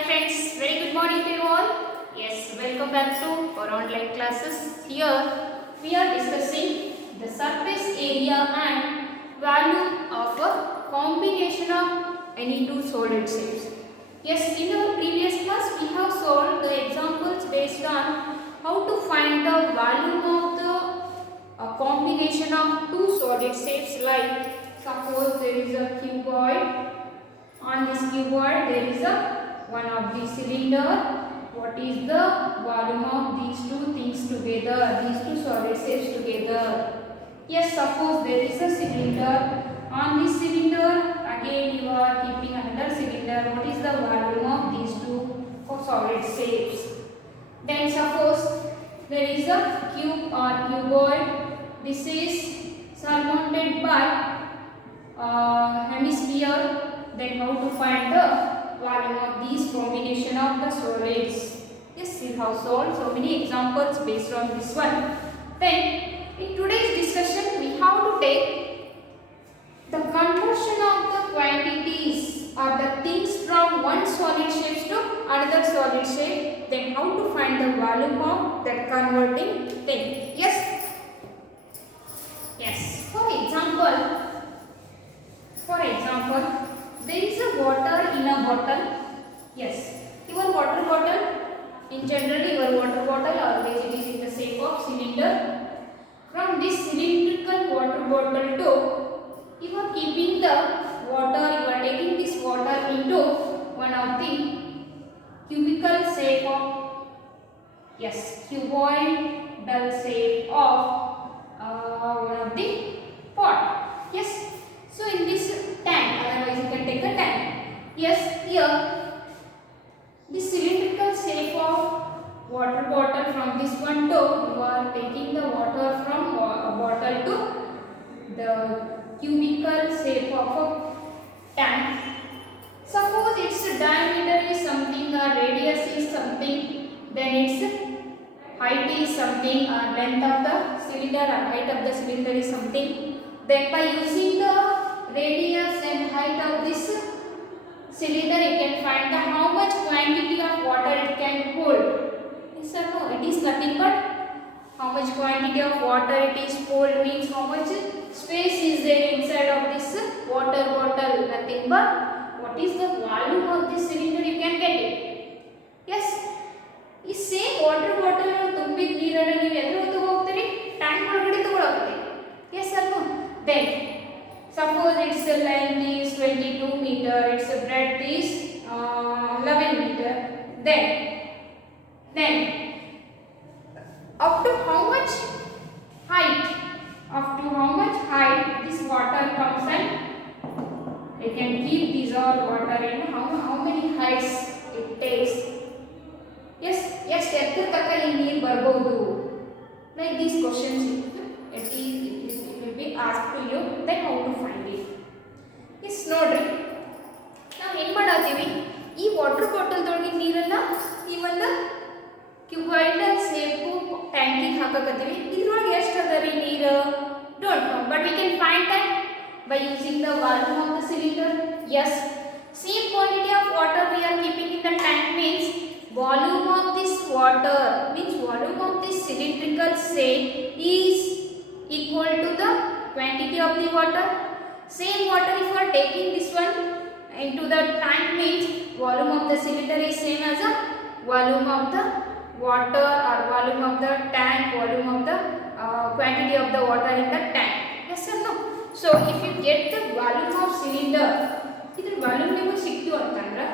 Hi friends, very good morning to you all. Yes, welcome back to our online classes. Here we are discussing the surface area and value of a combination of any two solid shapes. Yes, in our previous class we have solved the examples based on how to find the value of the combination of two solid shapes, like suppose there is a cuboid. On this cuboid there is a one of the cylinder. What is the volume of these two things together, these two solid shapes together? Yes, suppose there is a cylinder. On this cylinder again you are keeping another cylinder. What is the volume of these two solid shapes? Then suppose there is a cube or cuboid. This is surmounted by hemisphere. Then how to find the volume of these combination of the solids? Yes, we have solved so many examples based on this one. Then in today's discussion we have to take the conversion of the quantities or the things from one solid shape to another solid shape. Then how to find the volume of that converting thing? Yes. Yes. For example, there is a water in a bottle. Yes, your water bottle, in general your water bottle always it is in the shape of cylinder. From this cylindrical water bottle to, you are keeping the water, you are taking this water into one of the cubical shape of, yes, cuboidal shape of one of the pot. Yes. So in this tank, otherwise you can take a tank. Yes, here this cylindrical shape of water bottle, from this one to, you are taking the water from a bottle to the cubical shape of a tank. Suppose its diameter is something or radius is something, then its height is something, or length of the cylinder or height of the cylinder is something. Then by using the radius and height of this cylinder, you can find the how much quantity of water it can hold. Yes or no? It is nothing but how much quantity of water it is hold means how much space is there inside of this water bottle. Nothing but what is the volume of this cylinder, you can get it. Yes. ಈ same water bottle ತುಂಬಿದ ನೀರನ್ನು ನೀವು ಎಲ್ಲಿ ತಗೋಗ್ತೀರಿ? Tank ಒಳಗಡೆ ತಗೊಳಕತ್ತೀರಿ. Yes ಅಲ್ವಾ? Then suppose its length is 22 meter, its breadth is 11 meter. Then up to how much height? Up to how much height this water comes, and you can keep these all water in how many heights it takes. Yes, ಎಷ್ಟು ಎತ್ತರ ತನಕ ಈ ನೀರು ಬರಬಹುದು? Like these questions it will be asked to you, then how to find it. Yes, ನೋಡ್ರಿ ನಾವು ಏನು ಮಾಡಾತೀವಿ, ಈ ವಾಟರ್ ಬಾಟಲ್ದೊಳಗಿನ ನೀರನ್ನ ಈ ಒಂದು ಕ್ಯೂಬಾಯ್ಡ್ ಸೇಪು ಟ್ಯಾಂಕಿಗೆ ಹಾಕಕತ್ತೀವಿ. ಇದ್ರೊಳಗೆ ಎಷ್ಟು ಅದ ರೀ ನೀರು? Don't know, but we can find that by using the volume of the cylinder. Yes, same quantity of water we are keeping in the tank means volume of this water, means volume of this cylindrical shape is equal to the quantity of the water. Same water if you are taking this one into the tank means volume of the cylinder is same as the volume of the water, or volume of the tank, volume of the quantity of the water in the tank. Yes or no? So if you get the volume of cylinder, idr volume niಮಗೆ ಸಿಕ್ತು ಅಂತಂದ್ರೆ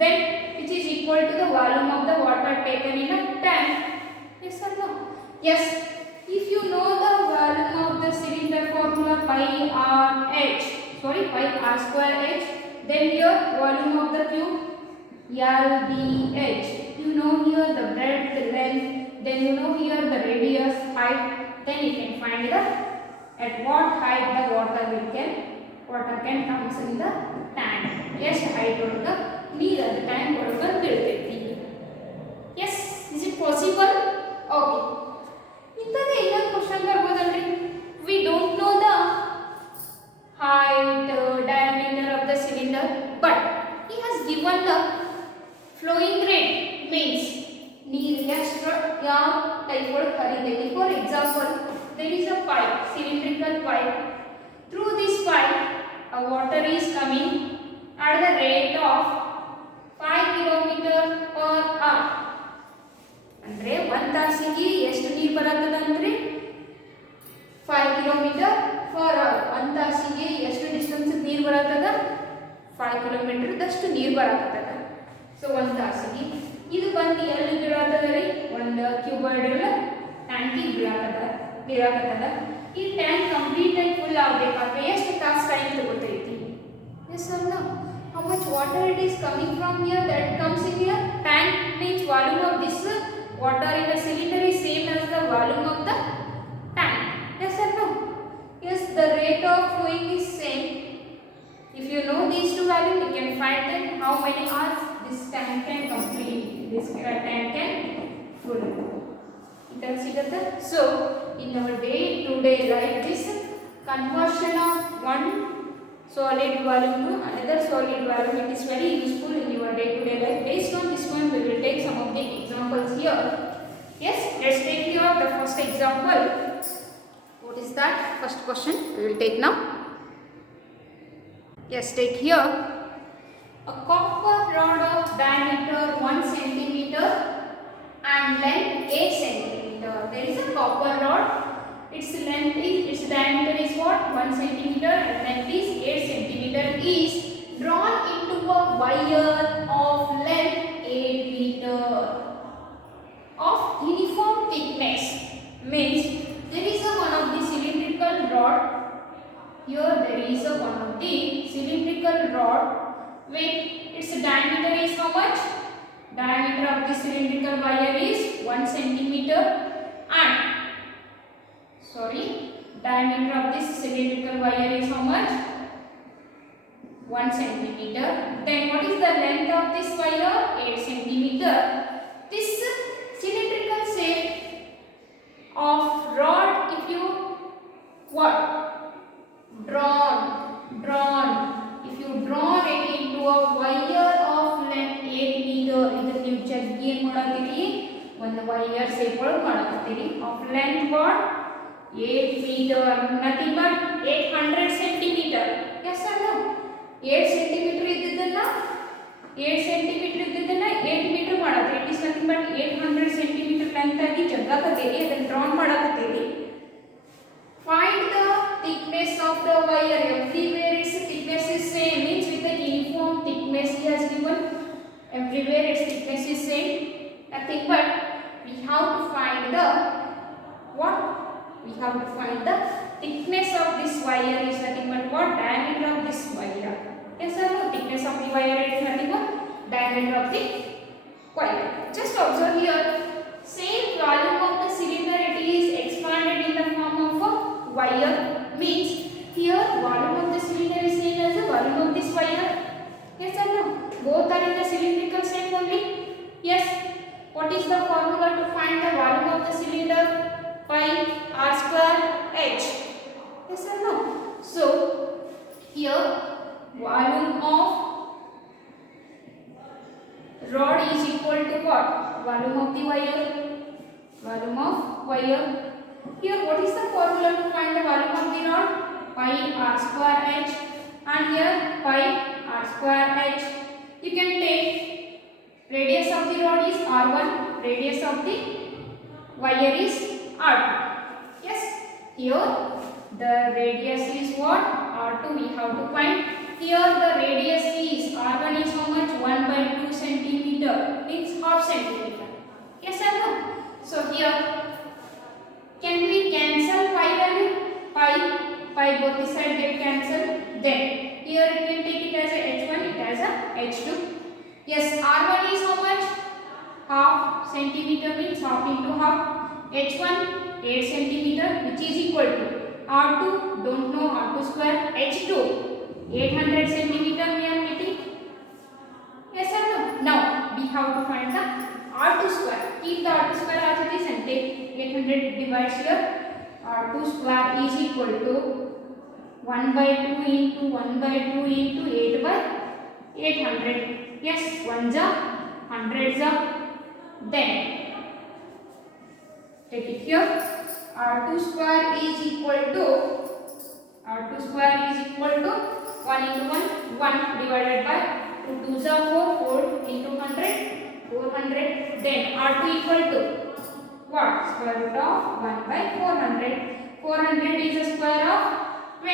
then which is equal to the volume of the water taken in a tank. Yes or no? Yes. If you know the volume of the cylinder formula pi r h, sorry, pi r square h, then your volume of the tube LBH. You know here the breadth, the length, then you know here the radius, height, then you can find the at what height the water can comes in the tank. Yes, height of the ನೀರು ಅದು tank ಒಳಗೆ ಬೀಳ್ತೈತಿ. Yes, is it possible? Okay, ಇಂಥದ್ದೇ ಇನ್ನೊಂದು question ಬರ್ಬೋದಲ್ರಿ. We don't know the height, diameter of the cylinder, but he has given the flowing rate means ನೀರು ಎಷ್ಟು ಯಾವ ಟೈಪ್ ಒಳಗೆ ಹರಿತೈತಿ. For example there is a pipe, cylindrical pipe. Through this pipe a water is coming at the rate of 5 kilometer per hour. ಅಂದ್ರೆ 1 ತಾಸಿಗೆ ಎಷ್ಟು ನೀರು ಬರುತ್ತದೆ ಅಂದ್ರೆ 5 ಕಿಲೋಮೀಟರ್ ಪರ್ ಅವರ್. 1 ತಾಸಿಗೆ ಎಷ್ಟು ಡಿಸ್ಟೆನ್ಸ್ ನೀರು ಬರುತ್ತದೆ 5 ಕಿಲೋಮೀಟರ್ ದಷ್ಟು ನೀರು ಬರುತ್ತದೆ. ಸೊ 1 ತಾಸಿಗೆ ಇದು ಬಂದು ಎಲ್ಲಿ ಬೀಳಾತದ ರೀ, ಒಂದು ಕ್ಯೂಬಾಯ್ಡ್ ಟ್ಯಾಂಕಿಗೆ ಬೀಳಾಕತ್ತದ. ಈ ಟ್ಯಾಂಕ್ ಕಂಪ್ಲೀಟ್ ಆಗಿ ಫುಲ್ ಆಗಬೇಕಾದ್ರೆ ಎಷ್ಟು ತಾಸು ಟೈಮ್ ತಗೋತೈತಿ? ಎಸ್ ಅಲ್ಲ, how much water it is coming from here that comes in here? Tank means volume of this water in the cylinder is same as the volume of the tank. Yes or no? Yes, the rate of flowing is same. If you know these two values, you can find then how many hours this tank can complete. This tank can full. You can see that. So, in our day-to-day life, this conversion of one solid volume to another solid volume, it is very useful in your day-to-day life. Based on this one, we will take some of the examples here. Yes, let's take here the first example. What is that? First question we will take now. Yes, take here a copper rod of diameter 1 centimeter and length 8 centimeter. There is a copper rod. Its diameter is what? 1 centimeter and length is 8 centimeter is drawn into a wire of length 8 meter of uniform thickness. Means there is a one of the cylindrical rod. Here there is a one of the cylindrical rod with its diameter is how much? Diameter of the cylindrical wire is 1 centimeter and diameter of this cylindrical wire is how much? 1 centimeter. Then what is the length of this wire? 8 centimeter. This cylindrical shape of rod, if you what? Drawn. If you drawn it into a wire of length 8 meter, ಇದನ್ನ ನೀವು ಜಗ್ಗಿ ಏನು ಮಾಡಾಕತ್ತೀರಿ? ಒಂದು wire shape ಒಳಗೆ ಮಾಡಾಕತ್ತೀರಿ. Of length what? 8 meter, nothing but 800 centimeter. Yes or no? 8 centimeter ಇದ್ದಿದ್ದನ್ನ 8 meter ಮಾಡಾತ್ರಿ. It is nothing but 800 centimeter length ಆಗಿ ಜಗ್ಗಾಕತ್ತೀರಿ, ಅದನ್ನ drawn ಮಾಡಾಕತ್ತೀರಿ. Find the thickness of the wire. Everywhere its thickness is same, means with the uniform thickness he has given. Everywhere its thickness is same. Nothing but we have to find the what? We have to find the thickness of this wire is nothing but what? Diameter of this wire. Yes or no? Thickness of the wire is nothing but diameter of the wire. Just observe here. Same volume of the cylinder, it is expanded in the form of a wire. Means here volume of the cylinder is same as the volume of this wire. Yes or no? Both are in the cylindrical shape only. Yes. What is the formula to find the volume of the cylinder? Pi r square h. Yes or no? So here volume of rod is equal to what? Volume of the wire. Volume of wire. Here what is the formula to find the volume of the rod? Pi r square h. And here pi r square h. You can take radius of the rod is r1, radius of the wire is r2. Yes, here the radius is what? r2 we have to find. Here the radius is r1 is how much? 1/2 centimeter, means half centimeter. Yes or no? So here can we cancel pi value? Pi both the side get cancelled. Then here you can take it as a h1, it as a h2. Yes, r1 is how much? Half centimeter, means half into half. h1 8 centimeter, which is equal to r2, don't know, r2 square, h2 800 centimeter we are getting. Yes or no? Now we have to find the r2 square. Keep the r2 square as it is and take 800 divides here. r2 square is equal to 1/2 into 1/2 into 8/800. Yes, 1 ja hundreds of. Then take it here. R2 square is equal to 1 into 1 divided by 2 2s are 4 into 100 400. Then R2 equal to what? Square root of 1 by 400. 400 is a square of 20.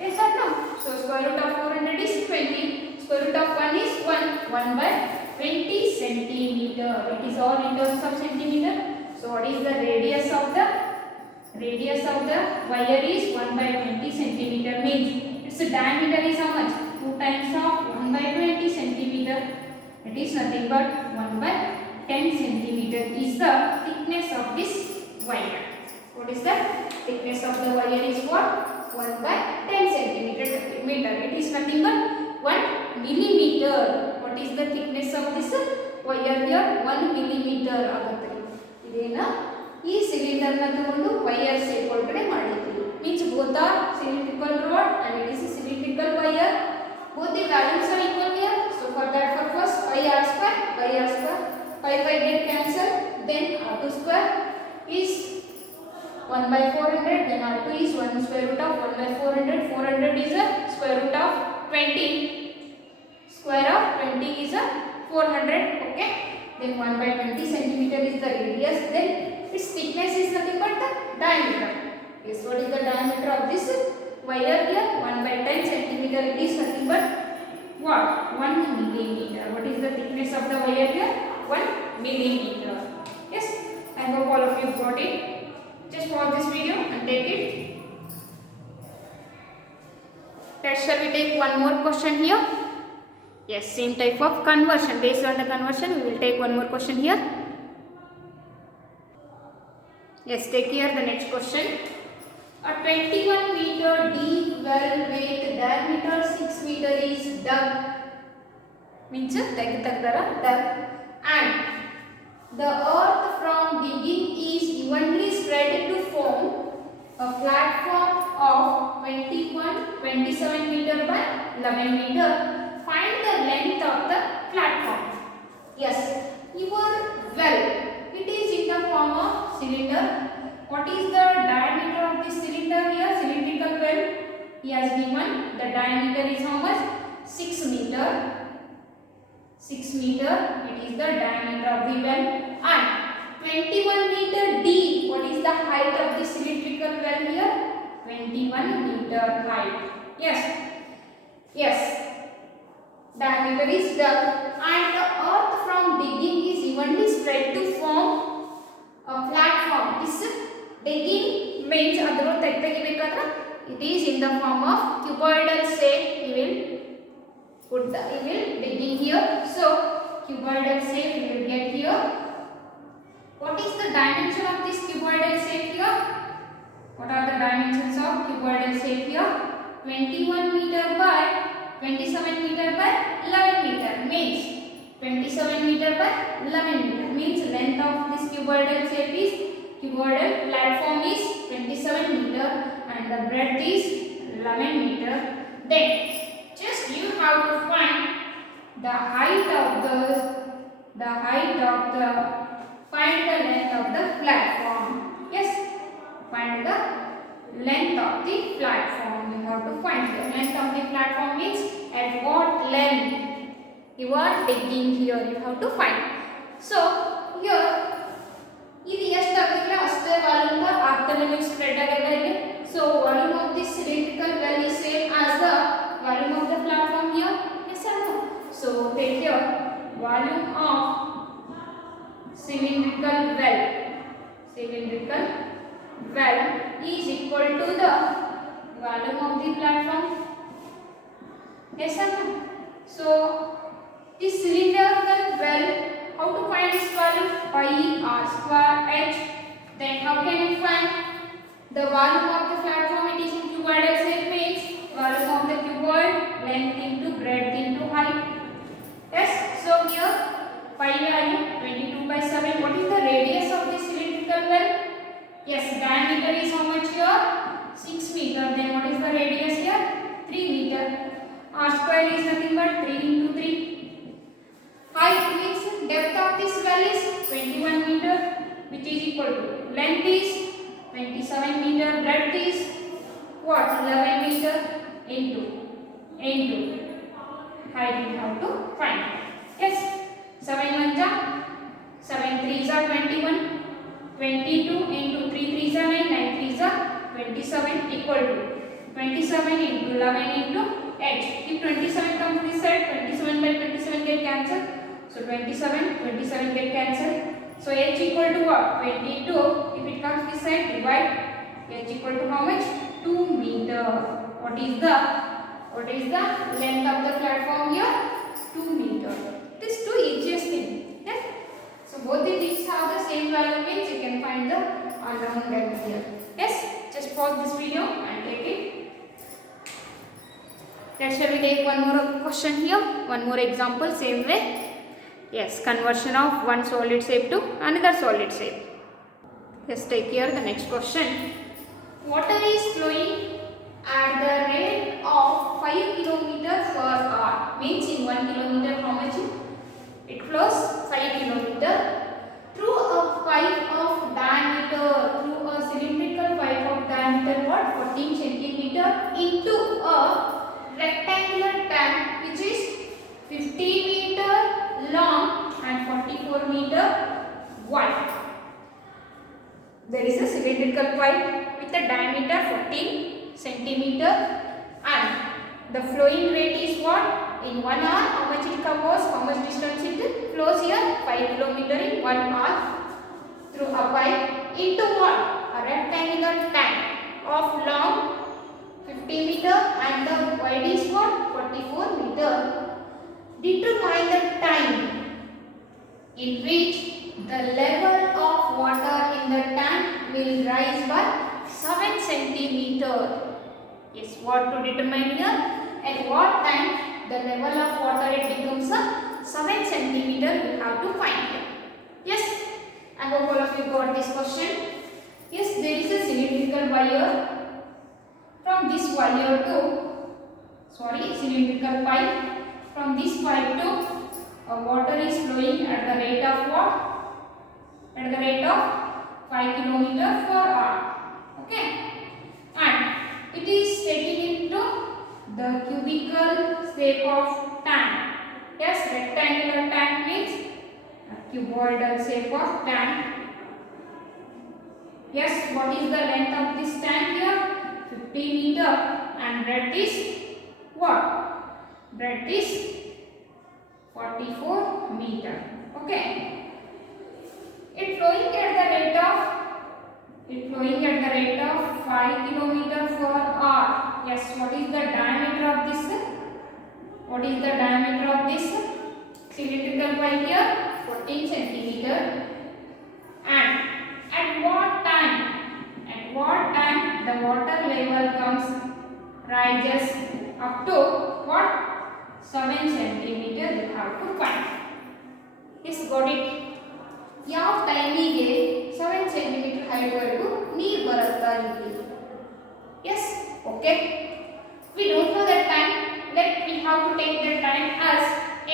Yes or no? So square root of 400 is 20. Square root of 1 is 1 by 20 centimeter. It is all in terms of centimeter. So what is the radius of the wire is 1 by 20 centimeter, means its diameter is how much? 2 times of 1 by 20 centimeter. It is nothing but 1 by 10 centimeter is the thickness of this wire. What is the thickness of the wire is what? 1 by 10 centimeter. It is nothing but 1 millimeter. What is the thickness of this wire here? 1 millimeter ಆಗುತ್ತೆ. ಇದೇನ ಈ cylinder ನ ತಗೊಂಡು wire shape ಒಳಗಡೆ ಮಾಡಿದ್ದೀವಿ. Means both are cylindrical rod and it is a cylindrical wire. Both the values are equal here. So for that purpose pi r square, pi get cancelled. Then r2 square is 1 by 400. Then r2 is 1 square root of 1 by 400. 400 is a square root of 20. Square of 20 is a 400. Okay. Then 1 by 20 centimeter is the radius. Then its thickness is nothing but the diameter. Yes, what is the diameter of this wire here? 1 by 10 centimeter. It is nothing but what? 1 millimeter. What is the thickness of the wire here? 1 millimeter. Yes, I hope all of you got it. Just pause this video and take it. Let's shall we take one more question here? Yes, same type of conversion. Based on the conversion, we will take one more question here. Yes, take here the next question. A 21 meter deep well with diameter 6 meter is dug. Means dug. And the earth from digging is evenly spread to form a platform of 27 meter by 11 meter. Find the length of the platform. Yes, your well, it is in the form of cylinder. What is the diameter of this cylinder here? Cylindrical well. He has given the diameter is how much? 6 meter. 6 meter. It is the diameter of the well. And 21 meter deep. What is the height of the cylindrical well here? 21 meter height. Yes. Yes. Diameter is dug and the earth from digging is evenly spread to form a platform. This digging means it is in the form of cuboidal shape. He will digging here. So cuboidal shape we will get here. What is the dimension of this cuboidal shape here? What are the dimensions of cuboidal shape here? 21 meter by 27 meter by 11 meter means 27 meter by 11 meter means length of this cuboidal shape is cuboidal platform is 27 meter and the breadth is 11 meter. Then just you have to find the height of the find the length of the platform. Yes, find the length of the platform. You have to find the length of the platform means at what length you are digging here. You have to find. So here ಇದು ಎಷ್ಟು ಆಗುತ್ತೆ ಅಷ್ಟೇ volume the ಆಗ್ತಾನೆ ನೀವು spread ಆಗುತ್ತೆ ಇಲ್ಲಿ. So volume of this cylindrical well is same as the volume of the platform here. Yes or no? So take here volume of cylindrical well is equal to the volume of the platform. Yes or no? So this cylindrical well, how to find its volume? Pi r square h. Then how can you find the volume of the platform? It is in cuboidal shape means volume of the cuboid, length into breadth into height. Yes. So here pi value 22/7. What is the radius of this cylindrical well? Yes, diameter is how much here? 6 meter. Then what is the radius here? 3 meter. R square is nothing but 3 into 3. this well is 21 meter, which is equal to length is 27 meter, breadth is what? 11 meter into height we have to find. Yes, 7 1 ja 7 3 are 21, 22 into 3 3 are 9, 9 3 are 27 equal to 27 into 11 into h. If 27 comes this side, 27 by 27 get cancelled. So 27 get cancelled. So h equal to what? 22. If it comes this side, divide. H equal to how much? 2 meter. What is the length of the platform here? 2 meter. This is two easiest thing. Yes. So both the things have the same value, means you can find the unknown length here. Yes. Just pause this video and take it. Let's shall we take one more question here, one more example, same way. Yes, conversion of one solid shape to another solid shape. Let's take here the next question. Water is flowing at the rate of 5 km per hour. Means in 1 kilometer how much it flows? 5 km through a pipe of diameter, through a cylindrical pipe of diameter what? 14 centimeter into a rectangular tank which is 50 meter long and 44 meter wide. There is a cylindrical pipe with a diameter 14 centimeter and the flowing rate is what? In 1 hour how much it covers? How much distance it flows here? 5 km in 1 hour through a pipe into what? A rectangular tank of long 50 meter and the wide is what? 44 meter. Determine the time in which the level of water in the tank will rise by 7 centimeter. Yes, what to determine here? At what time the level of water it becomes a 7 centimeter we have to find here. Yes, I hope all of you got this question. Yes, there is a cylindrical wire. From this wire to cylindrical pipe, from this pipe to water is flowing at the rate of what? At the rate of 5 km per hour. Okay, and it is taking into the cubical shape of tank. Yes, rectangular tank means a cuboidal shape of tank. Yes, what is the length of this tank here? 50 meter and breadth is what? Breadth is 44 meter. Okay. It flowing at the rate of 5 km per hour. Yes, what is the diameter of this? What is the diameter of this cylindrical pipe here? 14 centimeter. And at what time the water level rises up to what? 7 centimeter you have to find. Yes, got it. ಯಾವ ಟೈಮಿಗೆ 7 centimeter height ವರೆಗೂ ನೀರು ಬರುತ್ತಾ ಇಲ್ಲಿ? Yes, okay. We don't know that time. We have to take that time as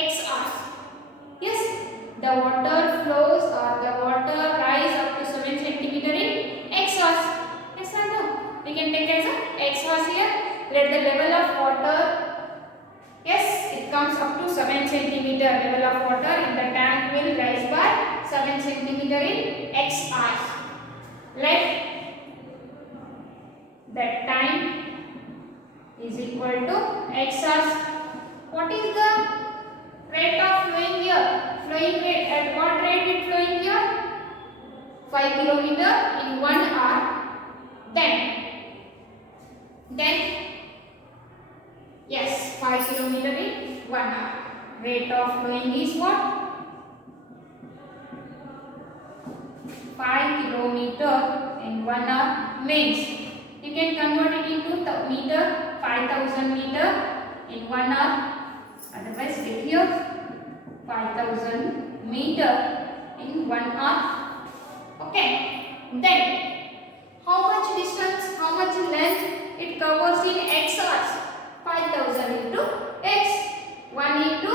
x hours. Yes, the water flows or the water rise up to 7 centimeter in x hours. Yes or no? We can take as x hours here. Let the level of water, yes, it comes up to 7 centimeter. Level of water in the tank will rise by 7 centimeter in x hours. Let that time is equal to x hours. What is the rate of flowing here? Flowing rate, at what rate it flowing here? 5 km in 1 hour. Then yes, 5 km in 1 hour. Rate of flowing is what? 5 km in 1 hour means you can convert it into meter. 5000 meter in 1 hour. Otherwise, take here 5000 meter in 1 hour. Okay. Then, how much distance, how much length it covers in x hours? 5000 into x. 1 into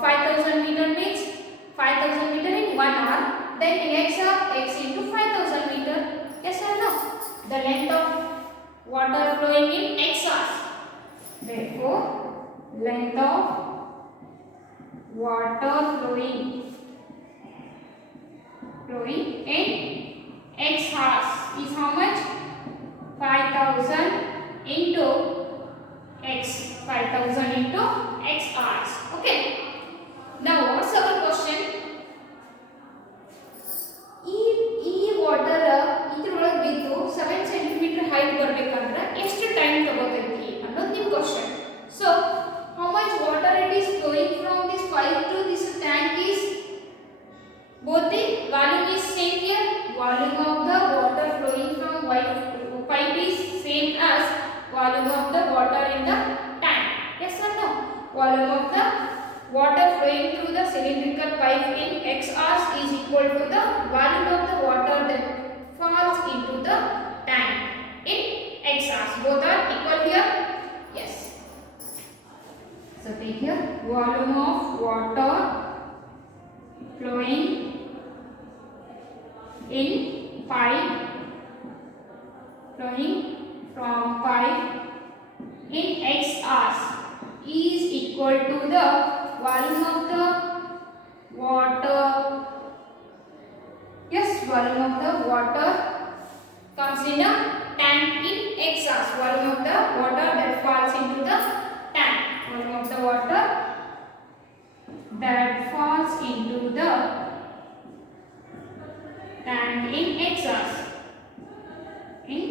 5000 meter means length of water flowing in x hours is how much? 5000 into x. 5000 into x hours. Okay. Now what's our question? ಈ water ಇದ್ರೊಳಗೆ ಬಿದ್ದು 7 centimetre height ಬರಬೇಕಂದ್ರೆ ಎಷ್ಟು time ತಗೋತೈತಿ ಅನ್ನೋದು ನಿಮ್ಮ question. So how much water it is flowing from this pipe to this tank is both the volume is same here. Volume of the water flowing from pipe is same as volume of the water in the tank. Yes or no? Volume of the water flowing through the cylindrical pipe in x hours is equal to the volume of the water that falls into the tank in x hours. Both are equal here. Yes. So take here volume of water flowing in pipe, flowing from pipe in x hours is equal to the volume of the water. Yes, volume of the water comes in a tank in x hours. Volume of the water that falls into the tank. Volume of the water that falls into the tank in x hours. In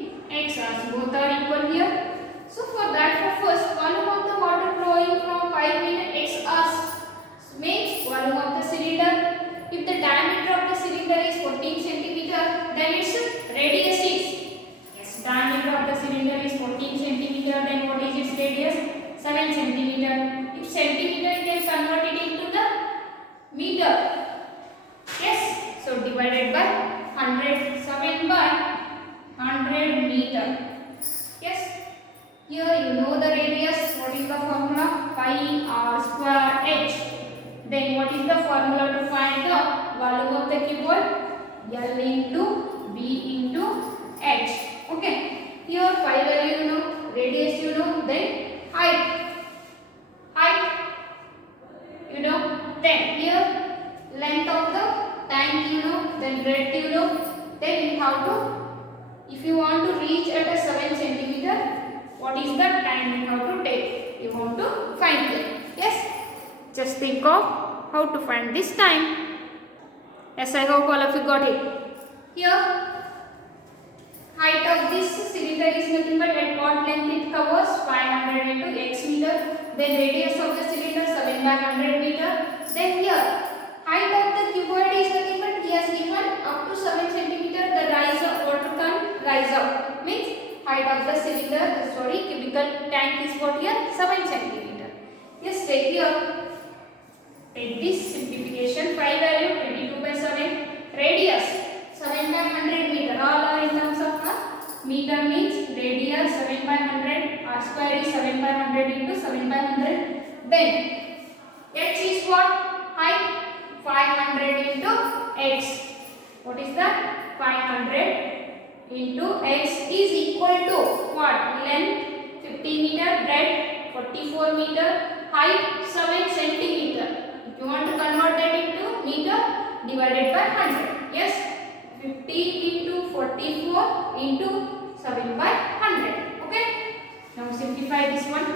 x hours, both are equal here. So for that, for first, volume of the water flowing from pipe in x hours means volume of the cylinder. If the diameter of the cylinder is 14 centimeter, then its radius is, yes, diameter of the cylinder is 14 centimeter, then what is its radius? 7 centimeter. If centimeter, you can convert it into the meter. Yes, so divided by 100, 7 by 100 meter. Yes, here you know the radius. What is the formula? Pi r square h. Then what is the formula to find the volume of the cuboid? L into B into h. Okay, here pi value you know, radius you know, then height you know, then here length of the tank you know, then breadth you know, then you have to, if you want to reach at a 7 centimeter, what is the time you have to take? You want to find it. Yes, just think of how to find this time. Yes, I hope all of you got it. Here height of this cylinder is nothing but at what length it covers, 500 into x meter. Then radius of the cylinder 7 by 100 meter. Then here height of the cuboid is nothing but he has given up to 7 centimeter. The rise of water can rise up means height of the cylinder, cubical tank is what here, 7 centimeter. Yes, take here, take this simplification, pi value 22 by 7, radius 7 by 100 meter, all are in terms of meter means radius 7 by 100, r square is 7 by 100 into 7 by 100. Then h is what? Height 500 into x. What is that? 500 into x is equal to what? Length 50 meter, breadth 44 meter, height 7 centimeter. If you want to convert that into meter, divided by 100. Yes, 50 into 44 into 7 by 100. Okay, now simplify this one.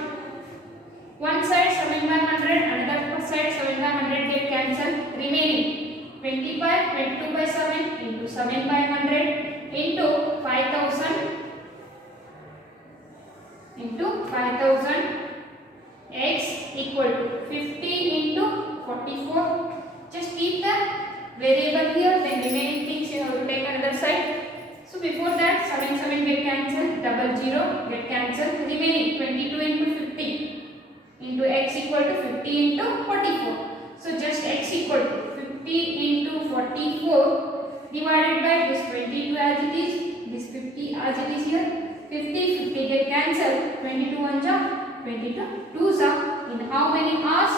One side 7 by 100, another side 7 by 100 get cancelled. Remaining 22 by 7 into 7 by 100 into 5000 into 5000 x equal to 50 into 44. Just keep the variable here, then remaining things you have to take another side. So before that 7 get cancelled, 00 get cancelled, remaining 22 into 50 into x equal to 50 into 44. So just x equal to 50 into 44 divided by this 22 as it is, this 50 as it is here. 50 get cancelled, 22 1 ja, 22 2 ja. In how many hours?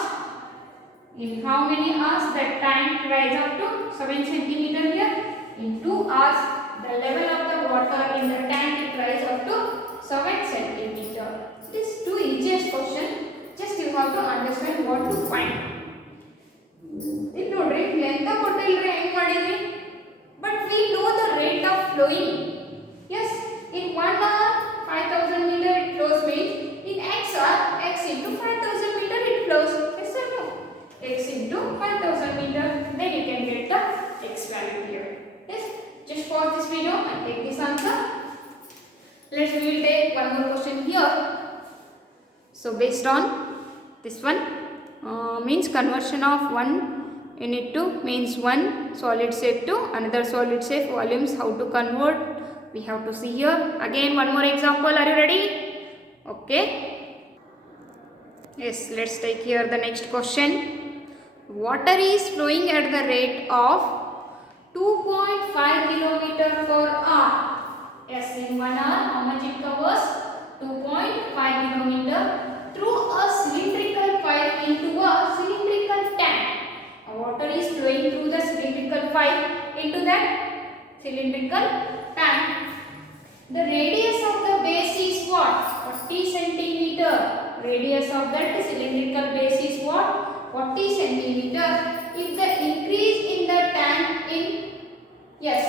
In how many hours that tank rise up to 7 centimeter here? In 2 hours, the level of the water in the tank it rise up to 7 centimeter. This two easiest question. Just you have So based on this one, means conversion of one unit to means one solid shape to another solid shape volumes, how to convert we have to see here. Again one more example. Are you ready? Okay, yes, let's take here the next question. Water is flowing at the rate of 2.5 kilometer per hour. Yes, in 1 hour how much it covers? 2.5 kilometer through a cylindrical pipe into a cylindrical tank. Water is flowing through the cylindrical pipe into that cylindrical tank. The radius of the base is what? 40 centimeter. Radius of that cylindrical base is what? 40 centimeter. If the increase in the tank in, yes,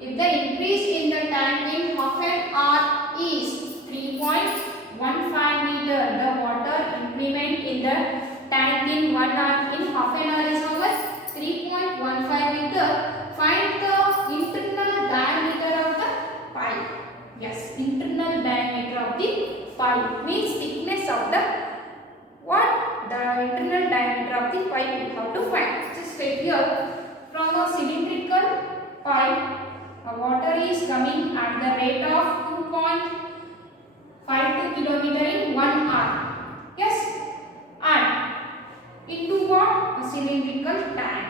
if the increase in the tank in half an hour is 3.15 meter, the water increment in the tank in 1 hour, in half an hour is how much? 3.15 meter. Find the internal diameter of the pipe. Yes, internal diameter of the pipe means thickness of the what? The internal diameter of the pipe we have to find. Just take here, from a cylindrical pipe, water is coming at the rate of 2.52 kilometer in 1 hour. Yes, and into what? A cylindrical tank.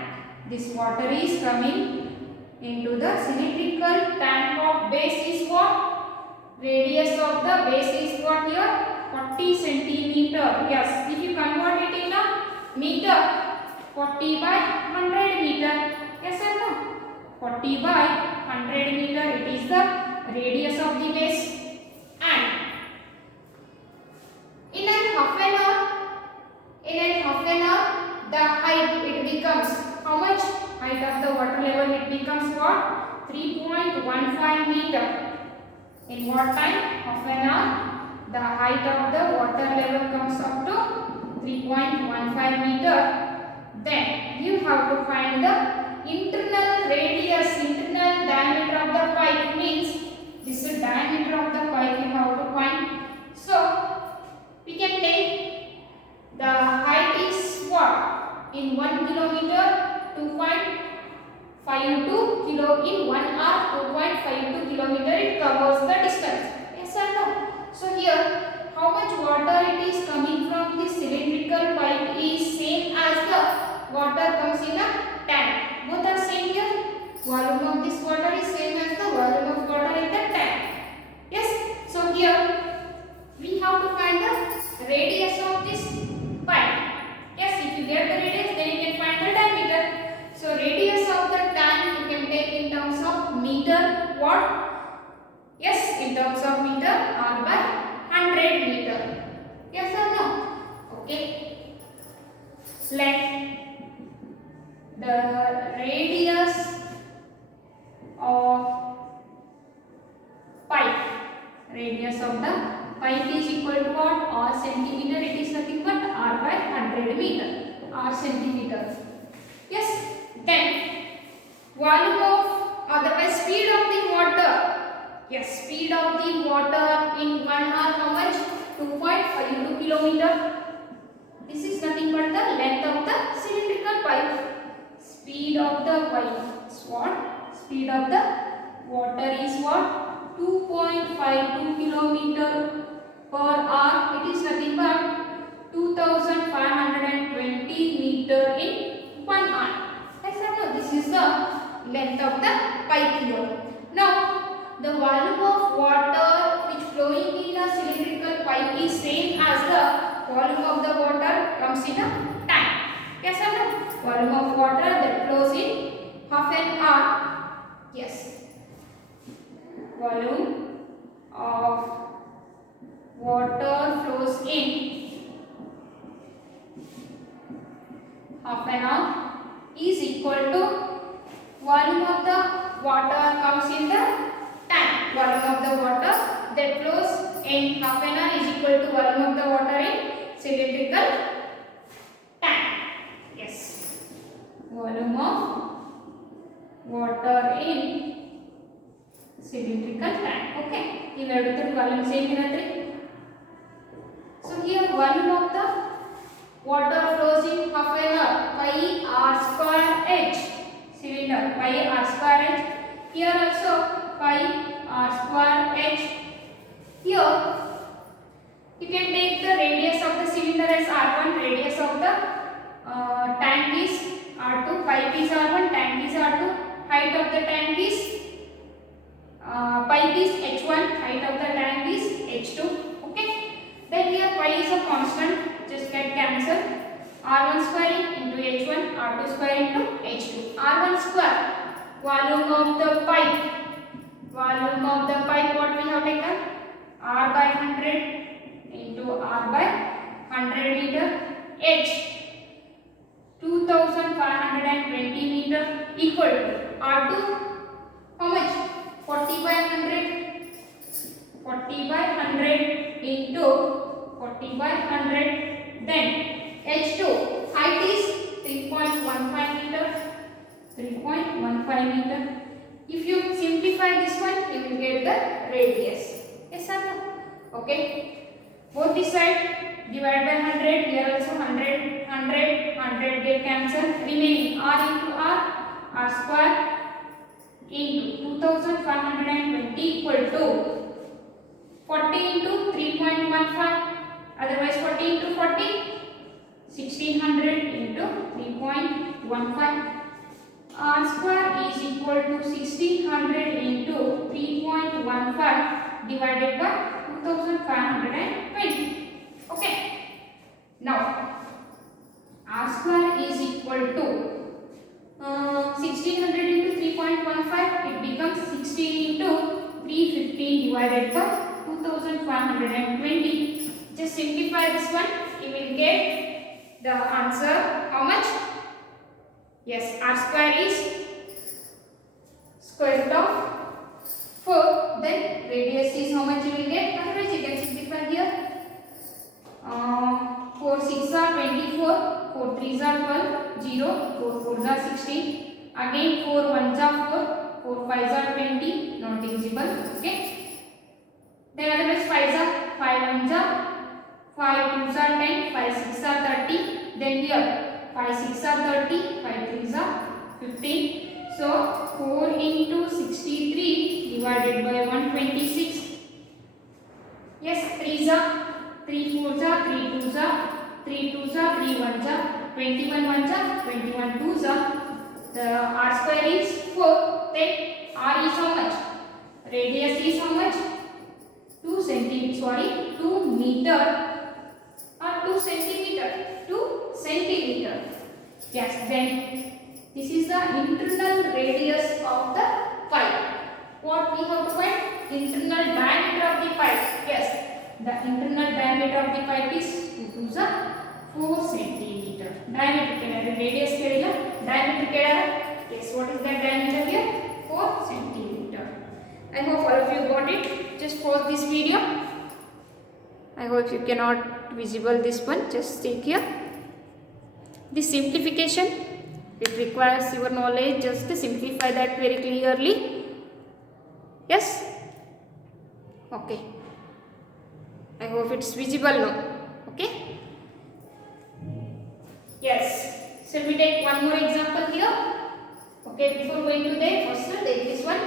This water is coming into the cylindrical tank of base is what? Radius of the base is what here? 40 centimeter. Yes, if you convert it in a meter, 40 by 100 meter. Yes or no? 40 by 100 meter, it is the radius of the base. And in half an hour, the height it becomes how much? Height of the water level it becomes what? 3.15 meter. In what time? Half an hour. The height of the water level comes up to 3.15 meter. Then you have to find the internal radius, internal diameter of the pipe means this is the diameter of the pipe you have to find. So we can take the height is what? In 1 kilometer 2.52 kilo, in 1 hour 2.52 kilometer it covers the distance. Yes or no? So here how much water it is coming from the cylindrical pipe is same as the water comes in a tank. Both are same here. Volume of this water is same as the volume of water in the tank. Yes. So here we have to find the radius of this pipe. Yes, if you get the radius, then you can find the diameter. So radius of the tank you can take in terms of meter. What? Yes, in terms of meter or by 100 meter. Yes or no? Okay. Let the radius of pipe, radius of the pipe is equal to what? R centimeter. It is nothing but R by 100 meter. R centimeter. Yes. Then volume of otherwise speed of the water. Yes, speed of the water in 1 hour how much? 2.52 kilometer. This is nothing but the length of the cylindrical pipe. Speed of the pipe is what? Speed of the water is what? 2.52 kilometer per hour. It is nothing but 2520 meter in 1 hour. Yes or no? This is the length of the pipe here. Now the volume of water which flowing in a cylindrical pipe is same as the volume of the water comes in a tank. Yes or no? Volume of water that flows in half an hour. Yes. Volume of water flows in half an hour is equal to volume of the water comes in the tank. Volume of the water that flows in half an hour is equal to volume of the water in cylindrical tank. Yes. Volume of water in cylindrical tank. Okay. Iವೆರಡರ volume same ಇರತ್ತೆ. volume of the water flows in half an hour, pi r square h. Cylinder, pi r square h. Here also pi r square h. Here you can take the radius of the cylinder as r1, radius of the tank is r2, pipe is r1, tank is r2, height of the tank is pipe is h1, height of the tank is h2. Okay, then here pi is a constant, just get cancelled. r1 square into h1, r2 square into h2. r1 square, volume of the pipe. Volume of the pipe, what we have taken? R by 100 into R by 100 meter. H, 2520 meter equal to R2, how much? 40 by 100. 40 by 100 into 40 by 100. Then H2, height is 3.15 meter. 3.15 meter. If you simplify this one, you will get the radius. Yes or no? Okay. Both this side divide by 100. Here also 100, 100, 100 get cancelled. Remaining r into r square into 2520 equal to 40 into 3.15. Otherwise 40 into 40, 1600 into 3.15. R square is equal to 1600 into 3.15 divided by 2520. Okay. Now R square is equal to 1600 into 3.15. It becomes 16 into 315 divided by 2520. Just simplify this one. You will get the answer. How much? Yes, r square is square root of 4. Then radius is how much you will get? Otherwise you can simplify here. 4 6 are 24, 4 3s are 12, 0, 4 4s are 16. Again 4 1s are 4, 4 5s are 20, not divisible. Okay. Then otherwise 5s are 5 1s are 5 2s are 10, 5 6 are 30. Then here 5 6 are 30, 5 3s are 15. So 4 into 63 divided by 126. Yes, 3s are 3 4s are 3 2s are 3 2s are 3 1s are 21 1s are 21 2s are. The r square is 4. Then r is how much? Radius is how much? 2 centimeter. Sorry, 2 meter or 2 centimeter. 2 centimeter. Yes, then this is the internal radius of the pipe. What we have to find? Internal diameter of the pipe. Yes, the internal diameter of the pipe is 2 to 4 centimeter. Diameter radius diameter. Yes, what is the diameter here? 4 centimeter. I hope all of you got it. Just pause this video. I hope you cannot visible this one. Just take here. This simplification, it requires your knowledge. Just to simplify that very clearly. Yes? Okay. I hope it's visible now. Okay? Yes. Shall we take one more example here? Okay, before going to there, first take this one.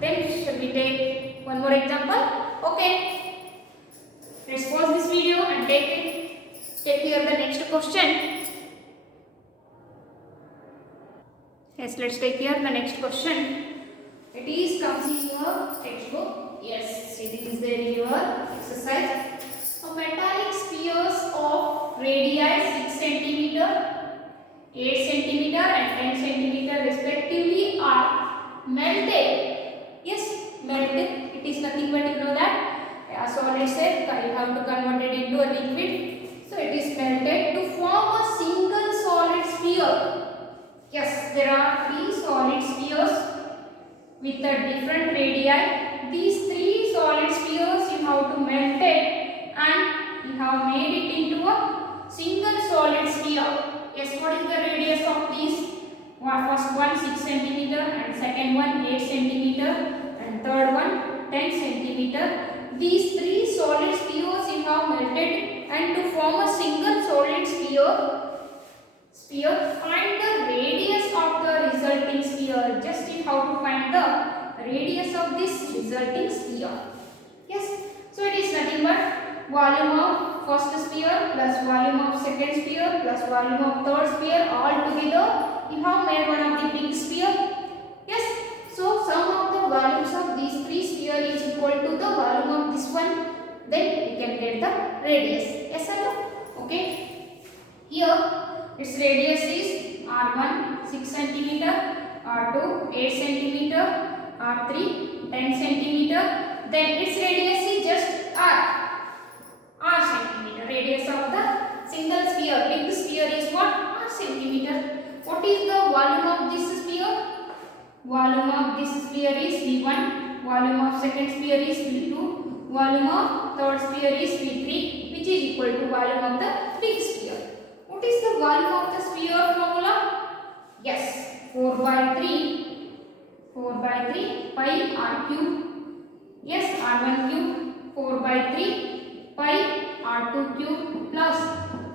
Then shall we take one more example? Okay. Let's pause this video and take here the next question. Yes, let's take here the next question. It is comes in your textbook. Yes, see, this is there in your exercise. A metallic spheres of radii 6 cm, 8 cm and 10 cm respectively are melted. Yes, melted. It is nothing but you know that. As already said, you have to convert it into a liquid. So it is melted to form a single solid sphere. Yes, there are 3 solid spheres with a different radii. These 3 solid spheres you have to melt it and you have made it into a single solid sphere. Yes, what is the radius of these? First one 6 cm and second one 8 cm and third one 10 cm. These 3 solid spheres you have melted and and to form a single solid sphere, find the radius of the resulting sphere. Just how to find the radius of this resulting sphere. Yes, so it is nothing but volume of first sphere plus volume of second sphere plus volume of third sphere all together. You have made one of the big sphere. Yes, so sum of the volumes of these three sphere is equal to the volume of this one. Then we can get the radius. Yes or no? Okay. Here its radius is R1 6 cm, R2 8 cm, R3 10 cm. Then its radius is just R centimeter. Radius of the single sphere, big sphere is what? R centimeter. What is the volume of this sphere? Volume of this sphere is V1. Volume of second sphere is V2. Volume of third sphere is V3, which is equal to volume of the big sphere. What is the volume of the sphere formula? Yes, 4 by 3 pi r cube. Yes, r1 cube 4 by 3 pi r2 cube plus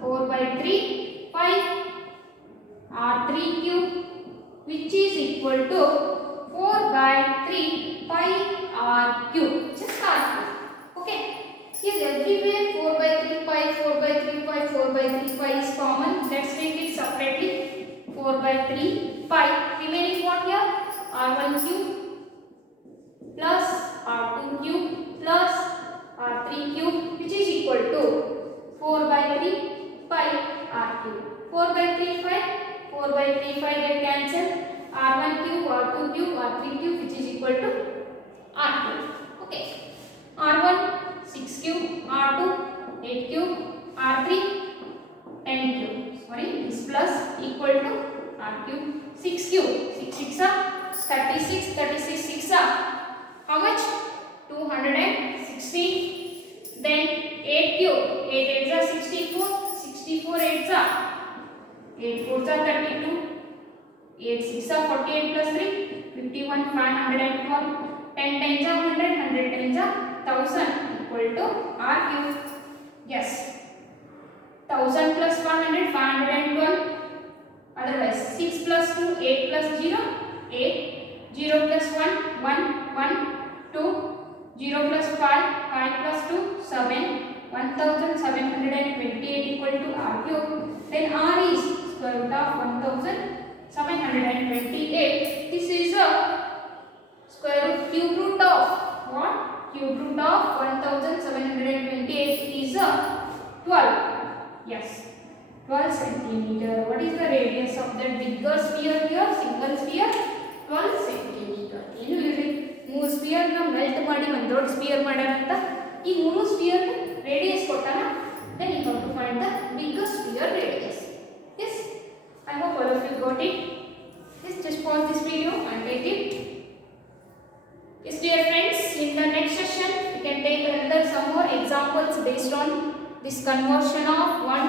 4 by 3 pi r3 cube, which is equal to 4 by 3 pi r cube. Just r cube. Okay. Is everywhere 4 by 3 pi, 4 by 3 pi, 4 by 3 pi is common. Let's take it separately. 4 by 3 pi. Remaining what here? R1 cube plus R2 cube plus R3 cube, which is equal to 4 by 3 pi R cube. 4 by 3 pi, 4 by 3 pi get cancelled. R1 cube, R2 cube, R3 cube, which is equal to R cube. Okay. R1 6 cube, R2 8 cube, R3 10 cube. Sorry, this plus equal to R cube. 6 cube, 6 6 are 36, 36 6 are how much? 216. Then 8 cube, 8 8s are 64, 64 8s are 8 4s are 32, 8 6 are 48 plus 3, 51 512, 10 10s are 100, 100 10s are 1000 equal to R cube. Yes. 1000 plus 500, 512. Otherwise, 6 plus 2, 8 plus 0, 8. 0 plus 1, 1, 1, 2. 0 plus 5, 5 plus 2, 7. 1728 equal to R cube. Then R is square root of 1728. This is a square root cube root of what? Cube root of 1728 is a 12. Yes, 12 centimeter. What is the radius of that bigger sphere here? Single sphere? 12 centimeter. ಏನು ಹೇಳ್ರಿ 3 sphere ನ melt ಮಾಡಿ ಒಂದು ದೊಡ್ಡ spear ಮಾಡ್ಯಾರ ಅಂತ ಈ 3 spear radius ಕೊಟ್ಟಾನ. Then you have to find the biggest sphere radius. Yes, I hope all of you got it. Yes, just pause this video and take it. Yes, dear friends, in the next session we can take another some more examples based on this conversion of one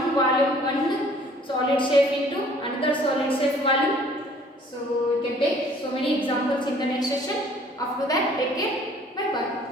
solid shape into another solid shape volume. So we can take so many examples in the next session. After that, take care. Bye bye.